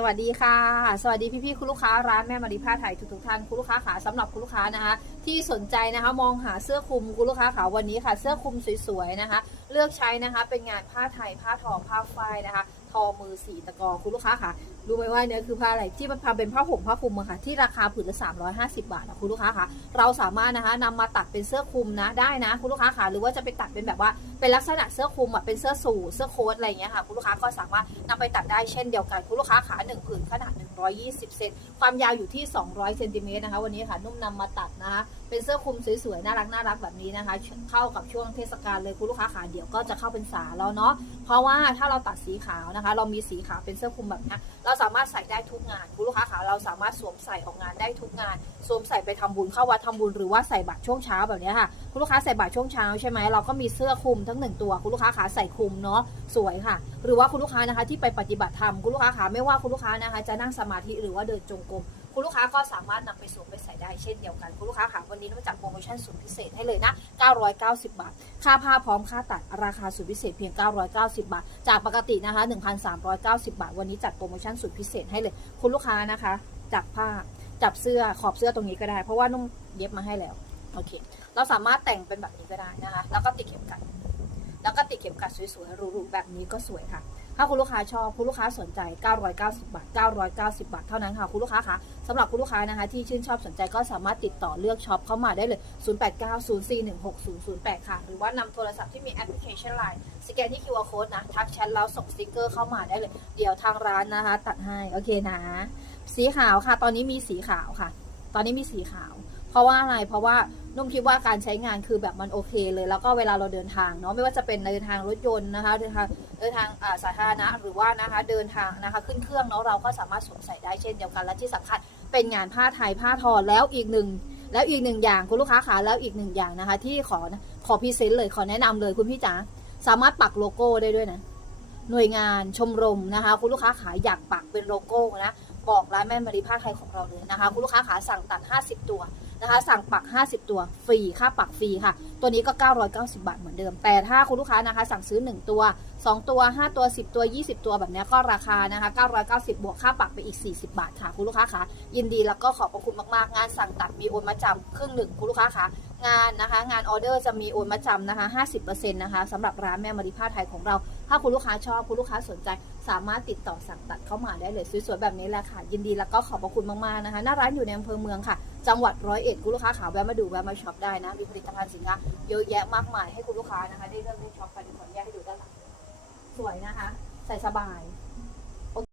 สวัสดีค่ะ สวัสดีพี่ๆคุณลูกค้าร้านแม่มารีผ้าไทยทุกๆท่านคุณลูกค้าขาสำหรับคุณลูกค้านะคะ ที่สนใจนะคะมองหาเสื้อคลุมคุณลูกค้าขาวันนี้ค่ะ เสื้อคลุมสวยๆนะคะ เลือกใช้นะคะเป็นงานผ้าไทยผ้าทอผ้าฝ้ายนะคะ ทอมือสีตะกอคุณลูกค้าค่ะรู้ไหมว่าเนี่ยคือผ้าอะไรที่มันทำเป็นผ้าห่มผ้าคลุมอะค่ะที่ราคาผืนละ350 บาทนะคุณลูกค้าค่ะเราสามารถนะคะนำมาตัดเป็นเสื้อคลุมนะได้นะ คุณลูกค้าค่ะหรือว่าจะไปตัดเป็นแบบว่า เป็นลักษณะเสื้อคลุมอะเป็นเสื้อสูทเสื้อโค้ทอะไรเงี้ยค่ะคุณลูกค้าก็สามารถนำไปตัดได้เช่นเดียวกันคุณลูกค้าขาหนึ่งผืนขนาด 120 เซนความยาวอยู่ที่ 200เซนติเมตรนะคะวันนี้ค่ะนุ่มนำมาตัดนะคะเป็นเสื้อคลุมสวยๆน่ารักน่ารักแบบนี้นะคะ เข้ากับช่วงเทศกาลเลยคุณลูกค้าขาเดี๋ยวก็จะเข้าเป็นสาแล้วเนาะเพราะว่าถ้าเราตัดสีขาวนะคะ เรามีสีขาวเป็นเสื้อคลุมแบบนี้เราสามารถใส่ได้ทุกงานคุณลูกค้าขาเราสามารถสวมใส่ออกงานได้ทุกงานสวมใส่ไปทำบุญเข้าวัดทำบุญหรือว่าใส่บาตรช่วงเช้าแบบนี้ค่ะคุณลูกค้าใส่บาตรช่วงเช้าใช่ไหมเราก็มีเสื้อคลุมทั้งหนึ่งตัวคุณลูกค้าขาใส่คลุมเนาะสวยค่ะ หรือว่าคุณลูกค้านะคะที่ไปปฏิบัติธรรมคุณลูกค้าขาไม่ว่าคุณลูกค้านะคะจะนั่งสมาธิหรือว่าเดินจงกรมคุณลูกค้าก็สามารถนำไปสวมไปใส่ได้เช่นเดียวกันคุณลูกค้าขาวันนี้นอกจากโปรโมชั่นสุดพิเศษให้เลยนะ 990 บาท ค่าผ้าพร้อมค่าตัดราคาสุดพิเศษเพียง 990 บาท จากปกตินะคะ 1,390 บาท วันนี้จัดโปรโมชั่นสุดพิเศษให้เลย คุณลูกค้านะคะจับผ้าจับเสื้อขอบเสื้อตรงนี้ก็ได้ เพราะว่านุ่มเย็บมาให้แล้วโอเค เราสามารถแต่งเป็นแบบนี้ก็ได้นะคะ แล้วก็ติดเข็มขัด แล้ว ก็ติดเข็มขัดสวยๆหรูๆแบบนี้ก็สวยค่ะ ถ้าคุณลูกค้าชอบคุณลูกค้าสนใจ 990 บาท 990 บาท เท่านั้นค่ะคุณลูกค้าคะสำหรับคุณลูกค้านะคะ ที่ชื่นชอบสนใจก็สามารถติดต่อเลือกช็อปเข้ามาได้เลย 0890416008 ค่ะ หรือว่านำโทรศัพท์ที่มีแอปพลิเคชัน Line สแกนที่ QR code นะ ทักแชทแล้วส่งสติกเกอร์เข้ามาได้เลย เดี๋ยวทางร้านนะคะ ตัดให้โอเคนะ สีขาวค่ะ ตอนนี้มีสีขาวค่ะ ตอนนี้มีสีขาว เพราะว่าอะไรเพราะว่านุ่มคิดว่าการใช้งานคือแบบมันโอเคเลย แล้วก็เวลาเราเดินทางเนาะไม่ว่าจะเป็นเดินทางรถยนต์นะคะเดินทางเดินทางอ่าสาธารณะหรือว่านะคะเดินทางนะคะขึ้นเครื่องเนาะเราก็สามารถสวมใส่ได้เช่นเดียวกันและที่สำคัญเป็นงานผ้าไทยผ้าทอแล้วอีกหนึ่งแล้วอีกหนึ่งอย่างคุณลูกค้าขาแล้วอีกหนึ่งอย่างนะคะ ที่ขอขอพรีเซนต์เลยขอแนะนำเลยคุณพี่จ๋าสามารถปักโลโก้ได้ด้วยนะหน่วยงานชมรมนะคะ คุณลูกค้าขาอยากปักเป็นโลโก้นะบอกร้านแม่มารีผ้าไทยของเราเลยนะคะ คุณลูกค้าขาสั่งตัด 50 ตัว นะคะสั่งปัก 50 ตัวฟรีค่าปักฟรีค่ะ ตัวนี้ก็ 990 บาทเหมือนเดิม แต่ถ้าคุณลูกค้านะคะ สั่งซื้อ 1 ตัว 2 ตัว 5 ตัว 10 ตัว 20 ตัวแบบนี้ก็ราคานะคะ 990 บวกค่าปักไปอีก 40 บาทค่ะ คุณลูกค้าคะยินดีแล้วก็ขอบพระคุณมากๆ งานสั่งตัดมีโอนมาจำครึ่งหนึ่งคุณลูกค้าคะ งานนะคะงานออเดอร์จะมีโอนมาจำนะคะ 50%นะคะสำหรับร้านแม่มารีผ้าไทยของเรา ถ้าคุณลูกค้าชอบคุณลูกค้าสนใจ สามารถติดต่อสั่งตัดเข้ามาได้เลยสวยๆแบบนี้แหละค่ะ ยินดีแล้วก็ขอบพระคุณมากๆนะคะหน้าร้านอยู่ในอำเภอเมืองค่ะ จังหวัดร้อยเอ็ดคุณลูกค้าขาแวะมาดูแวะมาช็อปได้นะ มีผลิตภัณฑ์สินค้าเยอะแยะมากมายให้คุณลูกค้านะคะได้เลือกได้ช็อปกันขออนุญาตให้ดูด้านหลังสวยนะคะ ใส่สบาย